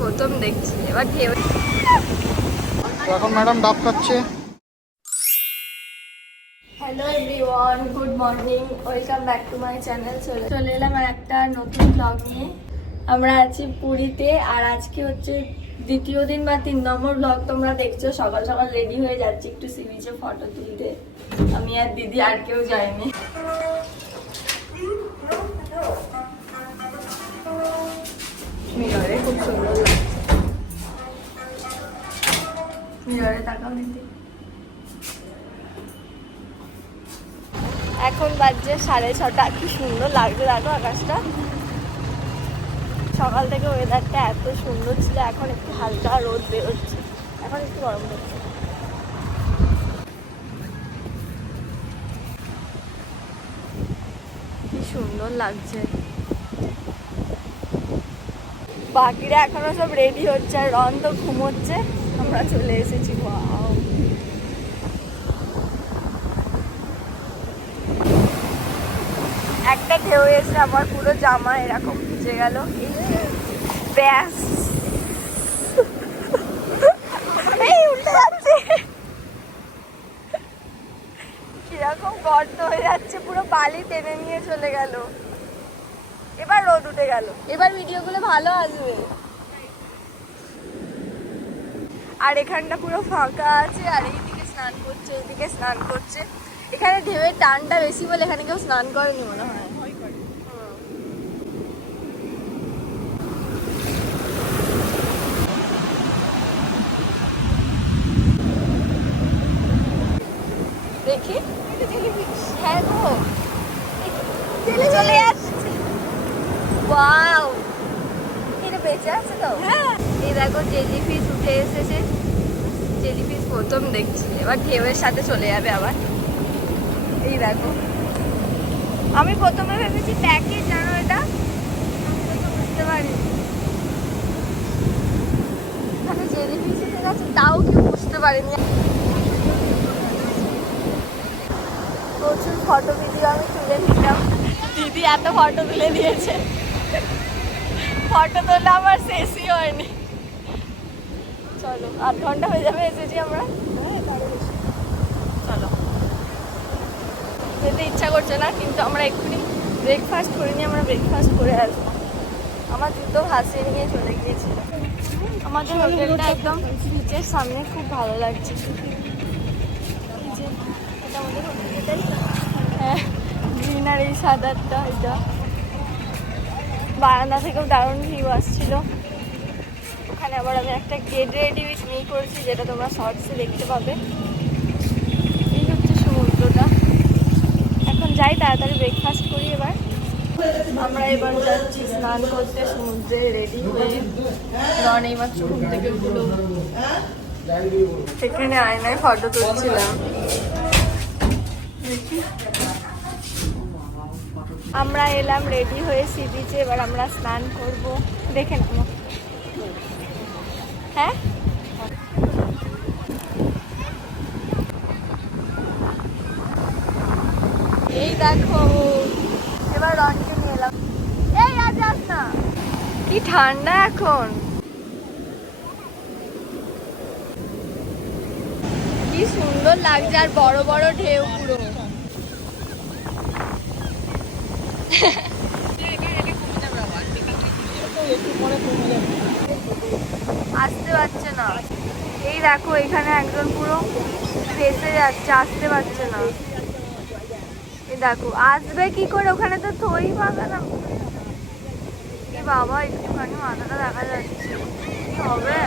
প্রথম দেখছি, এবার ঢেউ। এখন ম্যাডাম ডাব খাচ্ছে। Hello everyone, good morning, welcome back to my channel. চলে এলাম আর একটা নতুন ব্লগ নিয়ে। আমরা আছি পুরীতে, আর আজকে হচ্ছে দ্বিতীয় দিন বা 3 নম্বর ব্লগ। তোমরা দেখছো সকাল সকাল রেডি হয়ে যাচ্ছি একটু সি বিচে ফটো তুলতে। আমি আর দিদি, আর কেউ যায়নি। মিররে খুব সুন্দর লাগছে। মিররে তাকাও দিদি। এখন বাজছে 6:30। কি সুন্দর লাগছে দেখো আকাশটা। সকাল থেকে ওয়েদারটা এত সুন্দর ছিল, এখন একটু হালকা রোদ বেরোচ্ছে, এখন একটু গরম হচ্ছে। কি সুন্দর লাগছে। বাকিরা এখনো সব রেডি হচ্ছে, আর রন তো ঘুমোচ্ছে। আমরা চলে এসেছি। ওয়াও, একটা ঢেউ এসে আমার পুরো জামা এরকম ভিজে গেল। ব্যাস, এই উল্টে যাচ্ছে, কিরকম গর্ত হয়ে যাচ্ছে, পুরো বালি টেনে নিয়ে চলে গেল। এবার রোদ উঠে গেল, এবার ভিডিওগুলো ভালো আসবে। আর এখানটা পুরো ফাঁকা আছে, আর এইদিকে স্নান করছে, এইদিকে স্নান করছে। এখানে ঢেউয়ের টানটা বেশি বলে এখানে কেউ স্নান করেনি মনে হয়। দেখি, হ্যাঁ গো, চলে আসছে। ওয়াও, এটা বেঁচে আছে তো। এই দেখো জেলিফিশ উঠে এসেছে। জেলিফিশ প্রথম দেখছি, এবার ঢেউয়ের সাথে চলে যাবে আবার। এই দেখো, আমি প্রথমে ভেবেছি প্যাকেজ, জানো এটা আমি তো বুঝতে পারিনি এখানে জেলিফিশ এসে গেছে, তাও কেউ বুঝতে পারেনি। প্রচুর ফটো ভিডিও আমি তুলে নিলাম। দিদি এত ফটো তুলে দিয়েছে, ফটো তোলা আমার শেষই হয়নি। চলো, 8 ঘন্টা হয়ে যাবে এসেছি আমরা। চলো, যেতে ইচ্ছা করছে না, কিন্তু আমরা এক্ষুনি ব্রেকফাস্ট করিনি, আমরা ব্রেকফাস্ট করে আসবো। আমার জুতো ভাসিয়ে নিয়ে চলে গিয়েছিল। আমাদের হোটেলটা একদম বিচের সামনে, খুব ভালো লাগছে। এটা আমাদের হোটেল, হ্যাঁ, গ্রিন আর এই সাদারটা, এটা বারান্দা থেকেও দারুণ ভিউ আসছিল। ওখানে আবার আমি একটা গেট রেডি উইথ মি করেছি, যেটা তোমরা শর্টসে দেখতে পাবে। এই হচ্ছে সমুদ্রটা। এখন যাই, তাড়াতাড়ি ব্রেকফাস্ট করি। এবার আমরা এবার যাচ্ছি স্নান করতে সমুদ্রে, রেডি হয়ে। রন এইমাত্র ঘুম থেকে উঠলো। এখানে আয়নায় ফটো তুলছিলাম। আমরা এলাম রেডি হয়ে সি বিচে, এবার আমরা স্নান করব। দেখে নাও, হ্যাঁ এই দেখো, এবার রনকে নিয়ে এলাম। এই আর যাস না, কি ঠান্ডা এখন, কি সুন্দর লাগছে, আর বড় বড় ঢেউ পুরো। আসতে পারছে না। এই দেখো, এখানে একজন পুরো ফেসে যাচ্ছে, আসতে পারছে না। এই দেখো, আসবে কি করে, ওখানে তো থই পাবে না। এ বাবা, একটুখানি মাথাটা দেখা যাচ্ছে, কি হবে।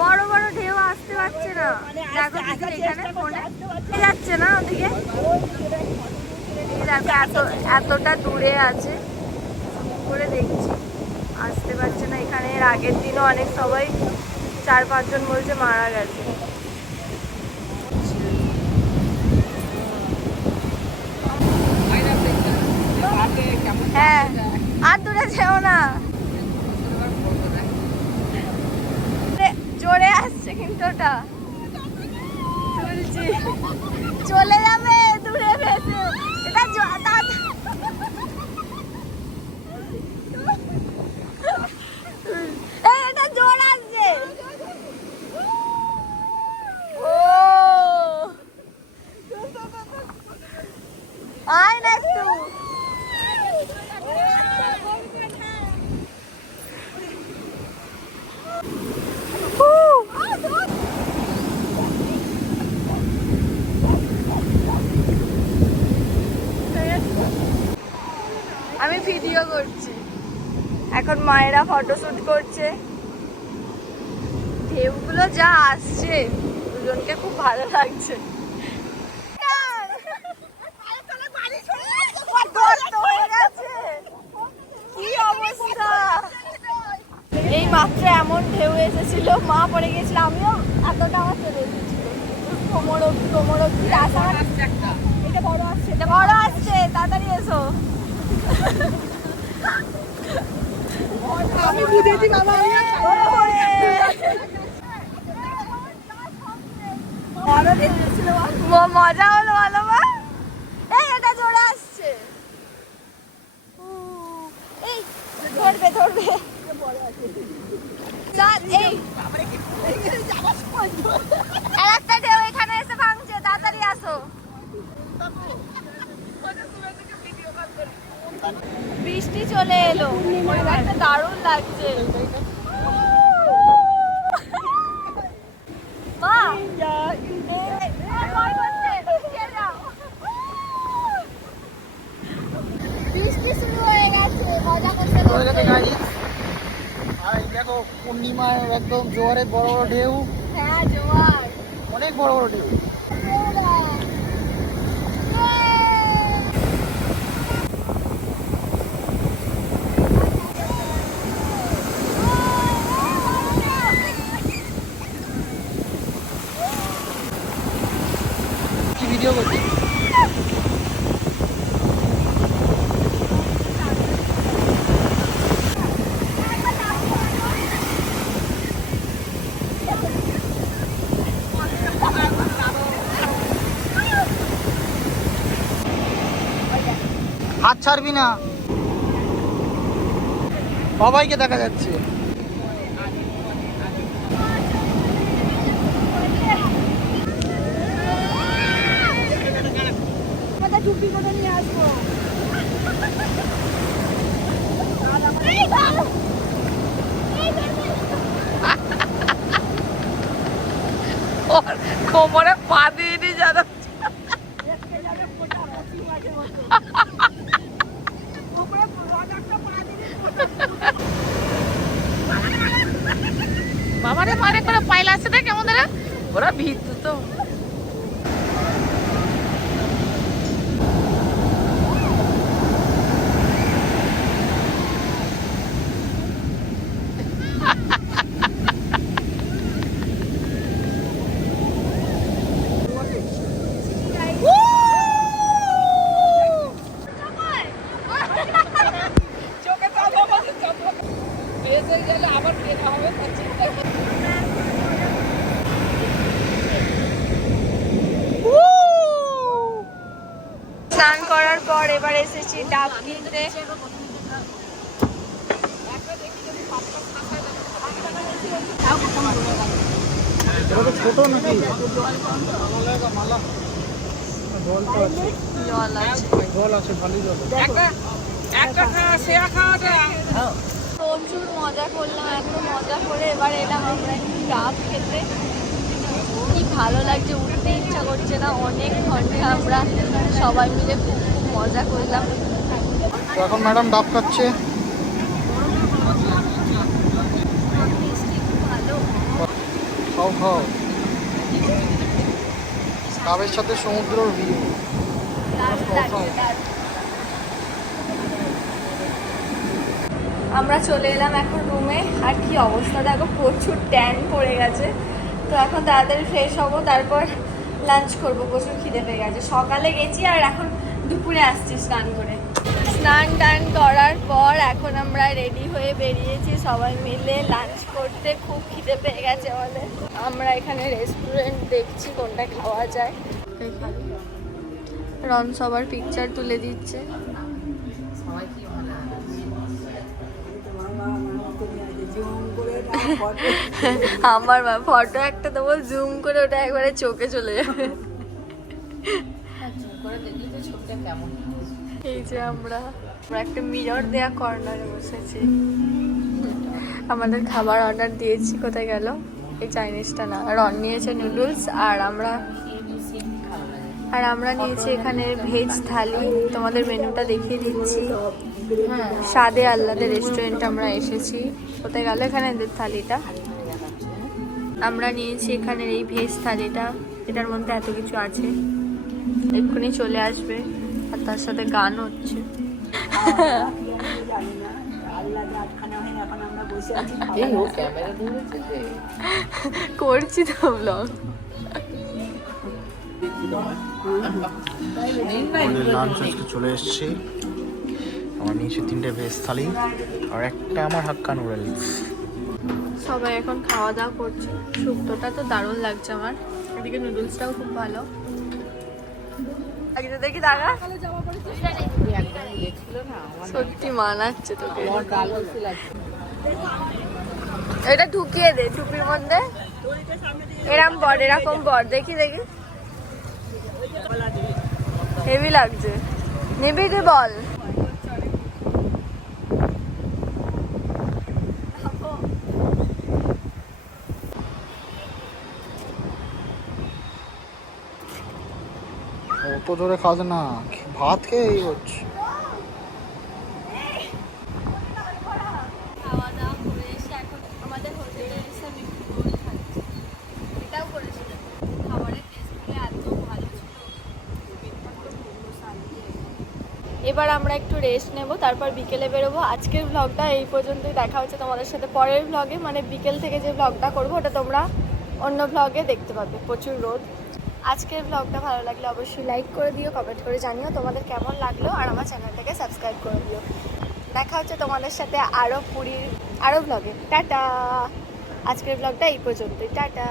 বড় বড় ঢেউ, আসতে পারছে না। দেখো এখানে ফোনে যাচ্ছে না ওদিকে। দেখো এতটা দূরে আছে, করে দেখছি, আসতে পারছে না। এখানে এর আগের দিনও অনেক সবাই 4-5 জন বলছে মারা গেছে। হ্যাঁ, আর দূরে যেও না, জোরে আসছে কিন্তু ওটা তুলছি, চলে যাবে দূরে ভেসে। এটা ভিডিও করছি। এখন মায়েরা ফটোশুট করছে। ঢেউগুলো যা আসছে দুজনকে খুব ভালো লাগছে। কি অবস্থা! এই মাত্র এমন ঢেউ এসেছিল, মা পড়ে গেছিল, আমিও এতটা আমার চলে এসেছিল কোমর অব্দি আসা। এটা বড় আসছে, এটা বড় আসছে, তাড়াতাড়ি এসো। আমি বুঝেছি বাবা, মজা হলো ভালো মা। এই এটা জোরে আসছে, এই ধরবে ধরবে। এই একটা ঢেউ এখানে এসে ভাঙছে, তাড়াতাড়ি আসো। বৃষ্টি চলে এলো, ওয়েদারটা দারুণ লাগছে। মা বৃষ্টি শুরু হয়ে গেছে, মজা করতে দেখো পূর্ণিমায় একদম জোয়ারে বড় বড় ঢেউ। হ্যাঁ জোয়ার, অনেক বড় বড় ঢেউ। কি ভিডিও করছি? হাত ছাড়বি না, সবাইকে দেখা যাচ্ছে। টুপি করে নিয়ে আসবো। কোমরে পা দিয়ে নি যারা বাবারে মারে করে পাইল আছে না কেমন ধরে ওরা ভিতু তো। স্নান করার পর এবার এসেছি ডাব কিনতে। ছোট নাকি জল আছে, জল আছে, ভালোই জল। প্রচুর মজা করলাম, এত মজা করে এবার এলাম আমরা একটু ডাব খেতে। কি ভালো লাগছে, উঠতে ইচ্ছা করছে না। অনেক ঘন্টা আমরা সবাই মিলে খুব খুব মজা করলাম। তো এখন ম্যাডাম ডাব খাচ্ছে। ভালো খাও খাও, ডাবের সাথে সমুদ্রের ভিউ। দারুণ লাগছে, দারুণ। আমরা চলে এলাম এখন রুমে। আর কি অবস্থা দেখো, প্রচুর ট্যান পড়ে গেছে। তো এখন তাড়াতাড়ি ফ্রেশ হবো, তারপর লাঞ্চ করবো। প্রচুর খিদে পেয়ে গেছে, সকালে গেছি আর এখন দুপুরে আসছি স্নান করে। স্নান টান করার পর এখন আমরা রেডি হয়ে বেরিয়েছি সবাই মিলে লাঞ্চ করতে। খুব খিদে পেয়ে গেছে আমাদের। আমরা এখানে রেস্টুরেন্ট দেখছি কোনটা খাওয়া যায়। রন সবার পিকচার তুলে দিচ্ছে। আমার ফটো একটা দেবো, জুম করে ওটা একবারে চোখে চলে যাবে। এই যে আমরা একটা মিরর দেয়া কর্নারে বসেছি। আমাদের খাবার অর্ডার দিয়েছি, কোথায় গেল এই চাইনিজটা? না, রন নিয়েছে নুডলস আর আমরা নিয়েছি এখানে ভেজ থালি। তোমাদের মেনুটা দেখিয়ে দিচ্ছি। স্বাদে আহ্লাদে রেস্টুরেন্ট আমরা এসেছি। কোথায় গেল এখানে এদের থালিটা? আমরা নিয়েছি এখানের এই ভেজ থালিটা, এটার মধ্যে এত কিছু আছে, এক্ষুনি চলে আসবে। আর তার সাথে গান হচ্ছে। করছি তো ব্লগ। আমাদের লাঞ্চ আজকে চলে এসেছি। আমার নিয়েছি 3টে ভেজ থালি আর একটা আমার হাক্কা নুডলস। সবাই এখন খাওয়া দাওয়া করছে। শুক্তোটা তো দারুণ লাগছে আমার, এদিকে নুডলসটাও খুব ভালো। আগে দেখি দাদা, সত্যি মানাচ্ছে তোকে। এটা ঢুকিয়ে দে টুপির মধ্যে, এরকম বর দেখি দেখি, হেভি লাগছে। নিবি তুই বল। অত জোরে খাস না, ভাত খেয়ে এই হচ্ছে। খাওয়া দাওয়া করে এসে এখন আমাদের হোটেলে এসে আমি রোল খাচ্ছি। এটাও করেছিলাম, খাবারের টেস্টগুলো এত ভালো ছিল। এবার আমরা একটু রেস্ট নেব, তারপর বিকেলে বেরোবো। আজকের ব্লগটা এই পর্যন্তই, দেখা হচ্ছে তোমাদের সাথে পরের ব্লগে। মানে বিকেল থেকে যে ব্লগটা করবো ওটা তোমরা অন্য ব্লগে দেখতে পাবে। প্রচুর রোদ। আজকের ব্লগটা ভালো লাগলে অবশ্যই লাইক করে দিও, কমেন্ট করে জানিও তোমাদের কেমন লাগলো, আর আমার চ্যানেলটাকে সাবস্ক্রাইব করে দিও। দেখা হচ্ছে তোমাদের সাথে আরও পুরীর আরও ব্লগে। টাটা। আজকের ব্লগটা এই পর্যন্তই, টাটা।